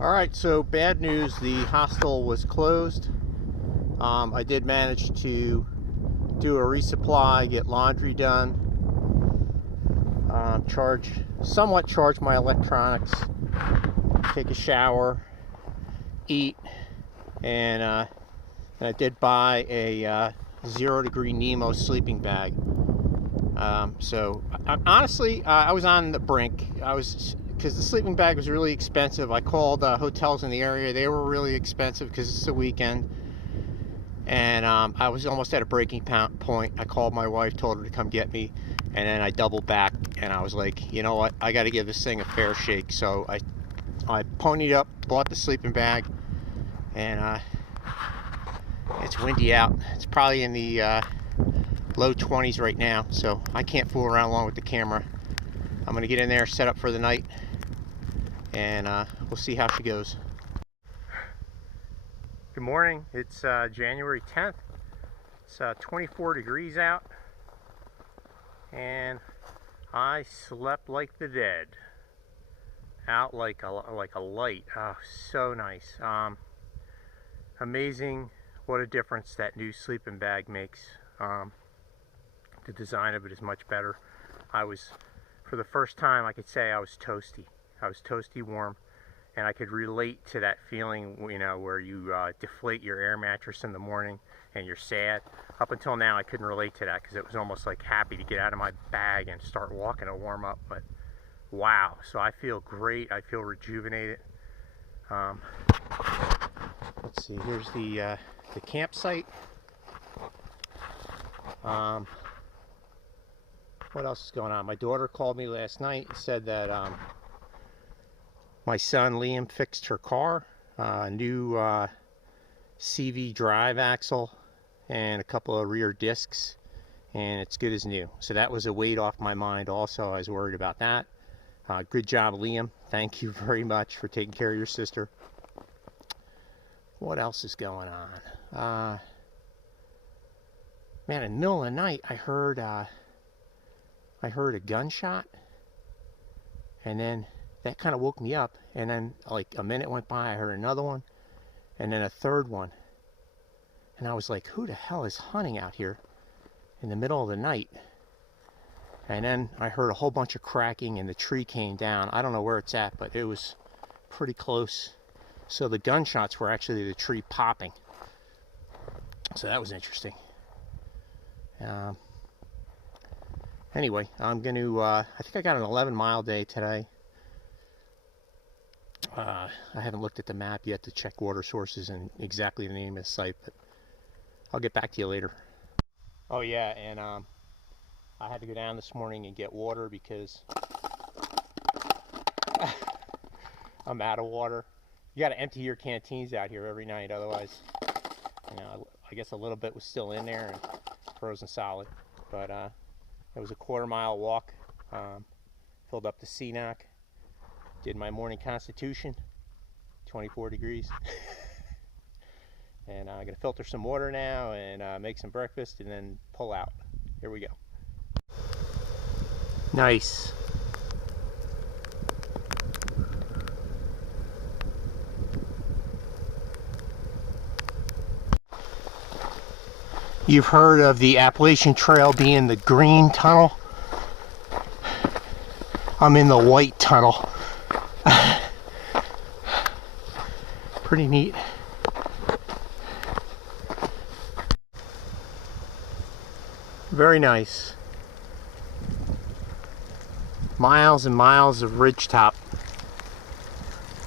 All right, so bad news, the hostel was closed. I did manage to do a resupply, get laundry done, somewhat charge my electronics, take a shower, eat, and I did buy a 0 Degree Nemo sleeping bag. Honestly, I was on the brink. Because the sleeping bag was really expensive. I called hotels in the area. They were really expensive because it's a weekend. And I was almost at a breaking point. I called my wife, told her to come get me. And then I doubled back and I was like, you know what? I got to give this thing a fair shake. So I ponied up, bought the sleeping bag. And it's windy out. It's probably in the low 20s right now. So I can't fool around long with the camera. I'm going to get in there, set up for the night. And we'll see how she goes. Good morning. It's January 10th. It's 24 degrees out, and I slept like the dead. Out like a light. Oh, so nice. Amazing what a difference that new sleeping bag makes. The design of it is much better. For the first time, I could say I was toasty. I was toasty warm, and I could relate to that feeling, you know, where you deflate your air mattress in the morning and you're sad. Up until now, I couldn't relate to that because it was almost like happy to get out of my bag and start walking to warm up. But wow, so I feel great. I feel rejuvenated. Let's see. Here's the campsite. What else is going on? My daughter called me last night and said that my son Liam fixed her car, new CV drive axle and a couple of rear discs, and it's good as new. So that was a weight off my mind also. I was worried about that. Good job, Liam. Thank you very much for taking care of your sister. What else is going on? Man, in the middle of the night I heard a gunshot, and then that kind of woke me up, and then like a minute went by, I heard another one, and then a third one, and I was like, who the hell is hunting out here in the middle of the night? And then I heard a whole bunch of cracking and the tree came down. I don't know where it's at, but it was pretty close. So the gunshots were actually the tree popping. So that was interesting. Anyway, I'm going to, I think I got an 11-mile day today. I haven't looked at the map yet to check water sources and exactly the name of the site, but I'll get back to you later. Oh yeah, and I had to go down this morning and get water because I'm out of water. You got to empty your canteens out here every night, otherwise, you know, I guess a little bit was still in there and frozen solid. But it was a quarter-mile walk. Filled up the CNOC. Did my morning constitution, 24 degrees. And I'm going to filter some water now and make some breakfast and then pull out. Here we go. Nice. You've heard of the Appalachian Trail being the green tunnel. I'm in the white tunnel. Pretty neat. Very nice. Miles and miles of ridgetop.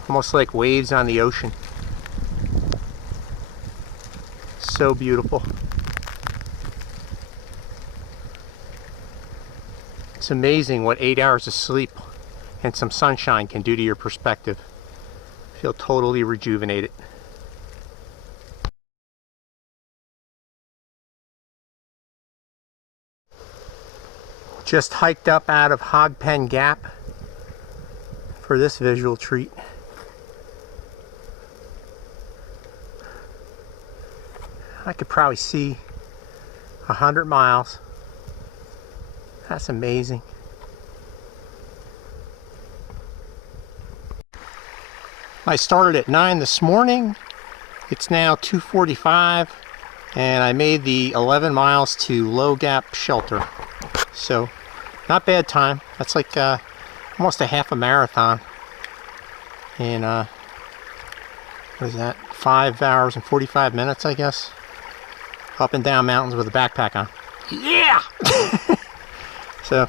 Almost like waves on the ocean. So beautiful. It's amazing what 8 hours of sleep and some sunshine can do to your perspective. I feel totally rejuvenated. Just hiked up out of Hog Pen Gap for this visual treat. I could probably see 100 miles. That's amazing. I started at 9 this morning. It's now 2:45, and I made the 11 miles to Low Gap Shelter. So, not bad time. That's like almost a half a marathon in, what is that, 5 hours and 45 minutes, I guess. Up and down mountains with a backpack on. Yeah! So,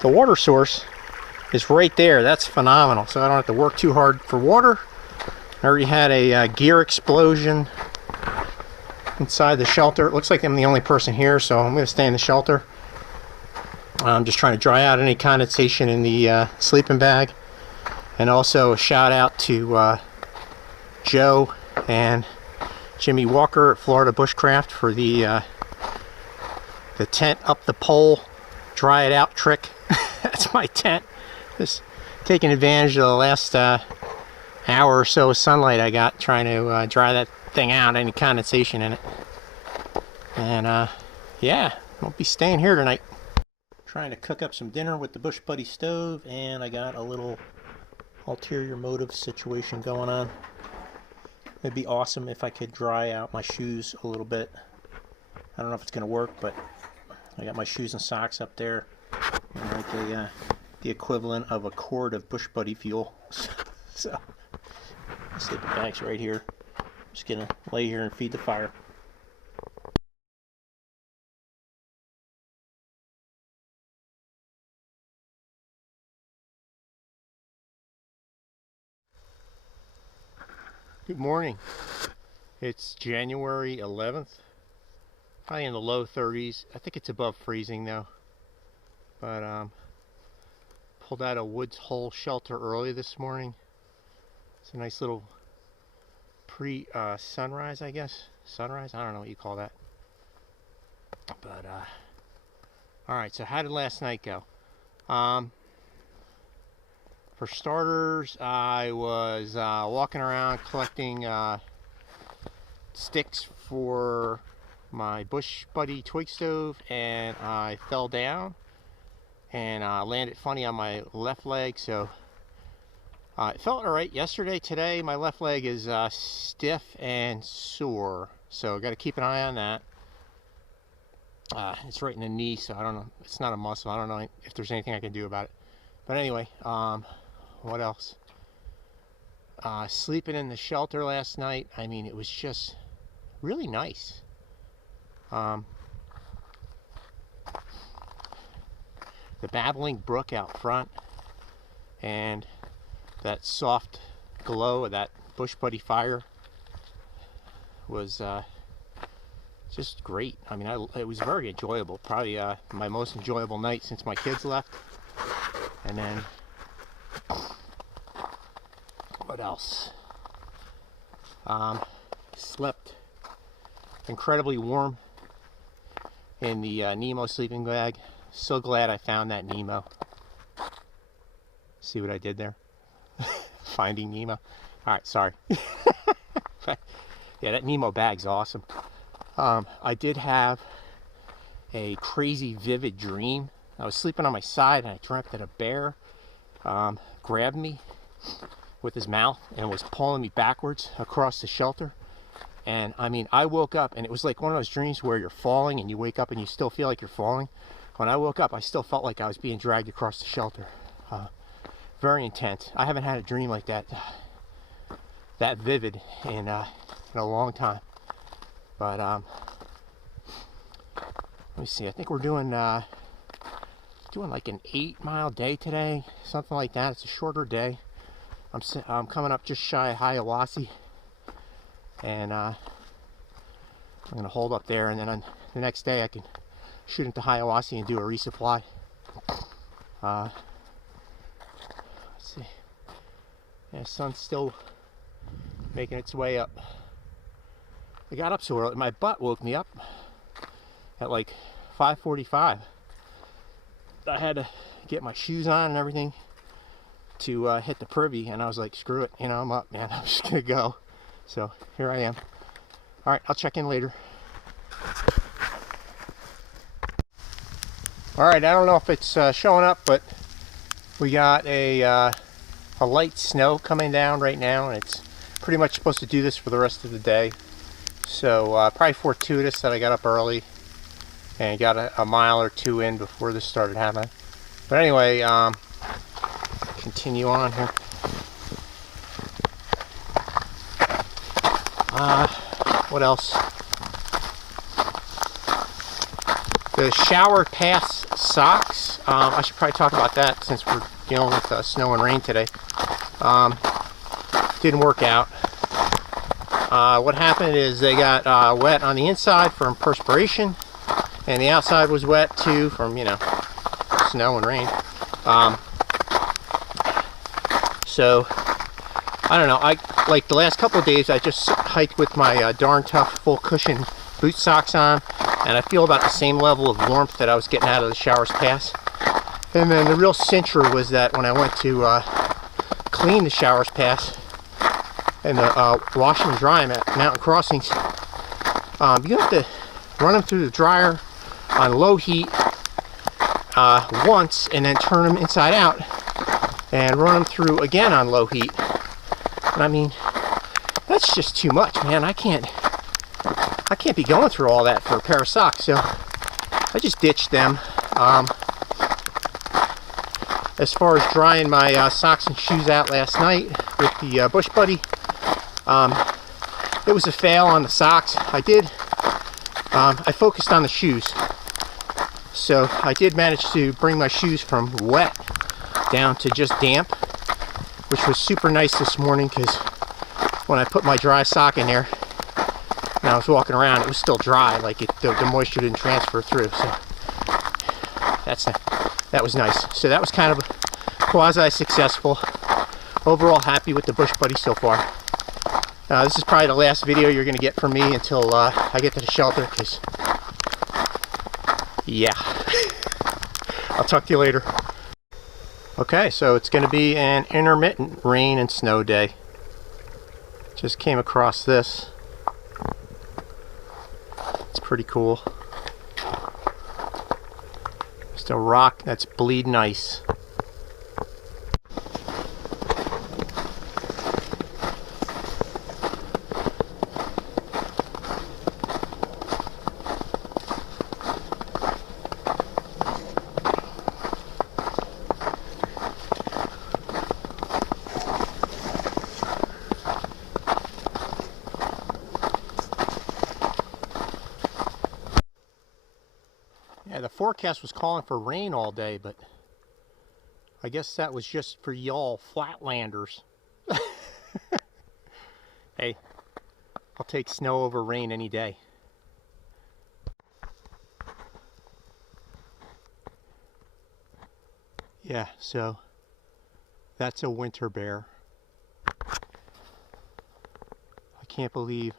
the water source is right there. That's phenomenal. So I don't have to work too hard for water. I already had a gear explosion inside the shelter. It looks like I'm the only person here, so I'm going to stay in the shelter. I'm just trying to dry out any condensation in the sleeping bag. And also a shout out to Joe and Jimmy Walker at Florida Bushcraft for the tent up the pole, dry it out trick. That's my tent. Just taking advantage of the last hour or so of sunlight I got, trying to dry that thing out, any condensation in it. And yeah, I'll be staying here tonight. Trying to cook up some dinner with the Bush Buddy stove, and I got a little ulterior motive situation going on. It'd be awesome if I could dry out my shoes a little bit. I don't know if it's going to work, but I got my shoes and socks up there. And like the equivalent of a quart of Bush Buddy fuel. So, sleeping bag's right here. Just gonna lay here and feed the fire. Good morning. It's January 11th. Probably in the low 30s. I think it's above freezing though. But pulled out a Woods Hole shelter early this morning. It's a nice little sunrise, I guess. Sunrise? I don't know what you call that. But alright, so how did last night go? For starters, I was walking around collecting sticks for my Bush Buddy twig stove, and I fell down and landed funny on my left leg, so it felt alright yesterday. Today my left leg is stiff and sore, so got to keep an eye on that. It's right in the knee, so I don't know, it's not a muscle, I don't know if there's anything I can do about it. But anyway, what else? Sleeping in the shelter last night, I mean, it was just really nice. The babbling brook out front and that soft glow of that Bush Buddy fire was just great. I mean, it was very enjoyable. Probably my most enjoyable night since my kids left. And then, what else? Slept incredibly warm in the Nemo sleeping bag. So glad I found that Nemo. See what I did there? Finding Nemo. Alright, sorry. Yeah, that Nemo bag's awesome. I did have a crazy vivid dream. I was sleeping on my side and I dreamt that a bear grabbed me with his mouth and was pulling me backwards across the shelter. And I mean, I woke up and it was like one of those dreams where you're falling and you wake up and you still feel like you're falling. When I woke up, I still felt like I was being dragged across the shelter. Very intense. I haven't had a dream like that vivid in a long time. But let me see. I think we're doing like an 8-mile day today, something like that. It's a shorter day. I'm coming up just shy of Hiawassee, and I'm gonna hold up there, and then on the next day I can shoot into Hiawassee and do a resupply. Let's see. Yeah, sun's still making its way up. I got up so early. My butt woke me up at like 5:45. I had to get my shoes on and everything to hit the privy, and I was like, screw it, you know, I'm up, man. I'm just gonna go. So here I am. All right, I'll check in later. All right, I don't know if it's showing up, but we got a a light snow coming down right now, and it's pretty much supposed to do this for the rest of the day. So probably fortuitous that I got up early and got a mile or two in before this started happening. But anyway, continue on here. What else? The shower pass socks. I should probably talk about that since we're dealing with snow and rain today. Didn't work out. What happened is they got wet on the inside from perspiration, and the outside was wet too from, you know, snow and rain. So I don't know. Like the last couple of days, I just hiked with my darn tough full cushion boot socks on, and I feel about the same level of warmth that I was getting out of the shower's pass. And then the real cincher was that when I went to clean the shower's pass and wash them and dry them at mountain crossings, you have to run them through the dryer on low heat once, and then turn them inside out and run them through again on low heat. And I mean, that's just too much, man. I can't be going through all that for a pair of socks, so I just ditched them. As far as drying my socks and shoes out last night with the Bush Buddy, it was a fail on the socks. I focused on the shoes. So I did manage to bring my shoes from wet down to just damp, which was super nice this morning, because when I put my dry sock in there and I was walking around, it was still dry, like the moisture didn't transfer through. So that was nice. So that was kind of quasi-successful. Overall, happy with the Bush Buddy so far. This is probably the last video you're going to get from me until I get to the shelter, because yeah. I'll talk to you later. Okay, so it's going to be an intermittent rain and snow day. Just came across this. It's pretty cool. Just a rock that's bleeding ice. Yeah, the forecast was calling for rain all day, but I guess that was just for y'all flatlanders. Hey, I'll take snow over rain any day. Yeah, so that's a winter bear. I can't believe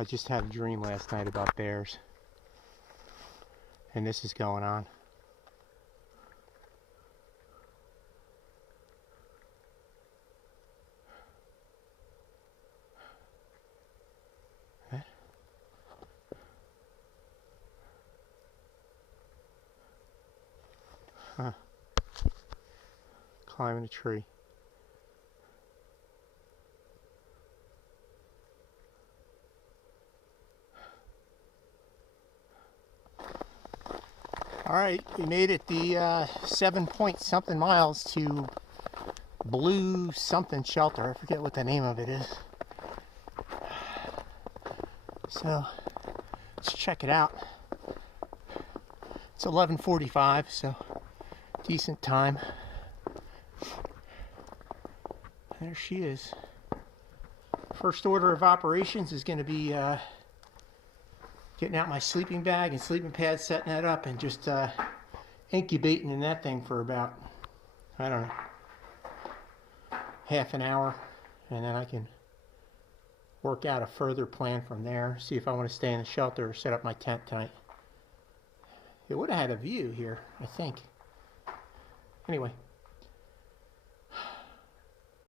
I just had a dream last night about bears, and this is going on. Huh. Climbing a tree. Alright, we made it the 7-point-something miles to Blue something shelter. I forget what the name of it is. So, let's check it out. It's 11:45, so decent time. There she is. First order of operations is going to be getting out my sleeping bag and sleeping pad, setting that up, and just incubating in that thing for about, I don't know, half an hour, and then I can work out a further plan from there, see if I want to stay in the shelter or set up my tent tonight. It would have had a view here, I think. Anyway,